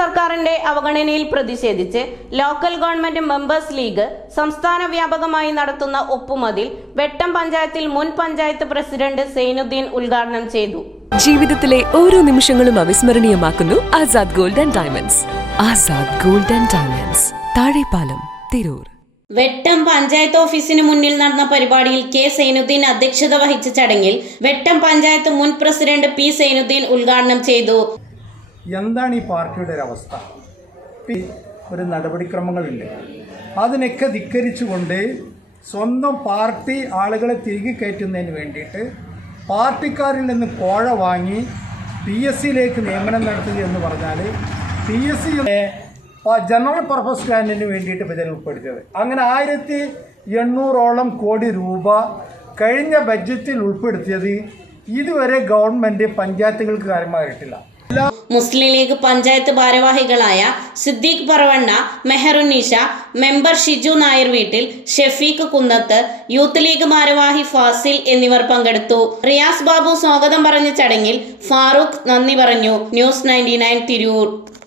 സർക്കാരിന്റെ അവഗണനയിൽ പ്രതിഷേധിച്ച് local government members league സംസ്ഥാന വ്യാപകമായി നടത്തുന്ന ഒപ്പുമതിൽ വെട്ടം പഞ്ചായത്തിൽ മുൻ പഞ്ചായത്ത് പ്രസിഡന്റ് സൈനുദ്ദീൻ ഉദ്ഘാടനം ചെയ്തു. ജീവിതത്തിലെ ഓരോ നിമിഷങ്ങളും അവിസ്മരണീയമാക്കുന്നു Azad gold and diamonds. Azad gold and diamonds, Thazhepalam, Tirur. Vettom panchayat ഓഫീസിന് മുന്നിൽ നടന്ന പരിപാടിയിൽ കെ സൈനുദ്ദീൻ അധ്യക്ഷത വഹിച്ച ചടങ്ങിൽ വെട്ടം പഞ്ചായത്ത് മുൻ പ്രസിഡന്റ് പി സൈനുദ്ദീൻ ഉദ്ഘാടനം ചെയ്തു. എന്താണ് ഈ പാർട്ടിയുടെ ഒരു അവസ്ഥ? ഒരു നടപടിക്രമങ്ങളില്ല. അതിനൊക്കെ ധിക്കരിച്ചുകൊണ്ട് സ്വന്തം പാർട്ടി ആളുകളെ തിരികെ കയറ്റുന്നതിന് വേണ്ടിയിട്ട് പാർട്ടിക്കാരിൽ നിന്ന് കോഴ വാങ്ങി PSC നിയമനം നടത്തുക എന്ന് പറഞ്ഞാൽ PSC ജനറൽ പർപ്പസ് സ്റ്റാൻഡിന് വേണ്ടിയിട്ട് ബജറ്റ് ഉൾപ്പെടുത്തിയത്. അങ്ങനെ 1800 കോടി രൂപ കഴിഞ്ഞ ബഡ്ജറ്റിൽ ഉൾപ്പെടുത്തിയത് ഇതുവരെ ഗവൺമെൻറ് പഞ്ചായത്തുകൾക്ക് കാര്യമായിട്ടില്ല. മുസ്ലിം ലീഗ് പഞ്ചായത്ത് ഭാരവാഹികളായ സിദ്ദീഖ് പറവണ്ണ, മെഹറുന്നീഷ, മെമ്പർ ഷിജു നായർ വീട്ടിൽ, ഷെഫീഖ് കുന്നത്ത്, യൂത്ത് ലീഗ് ഭാരവാഹി ഫാസിൽ എന്നിവർ പങ്കെടുത്തു. റിയാസ് ബാബു സ്വാഗതം പറഞ്ഞ ചടങ്ങിൽ ഫാറൂഖ് നന്ദി പറഞ്ഞു. ന്യൂസ് 99 തിരൂർ.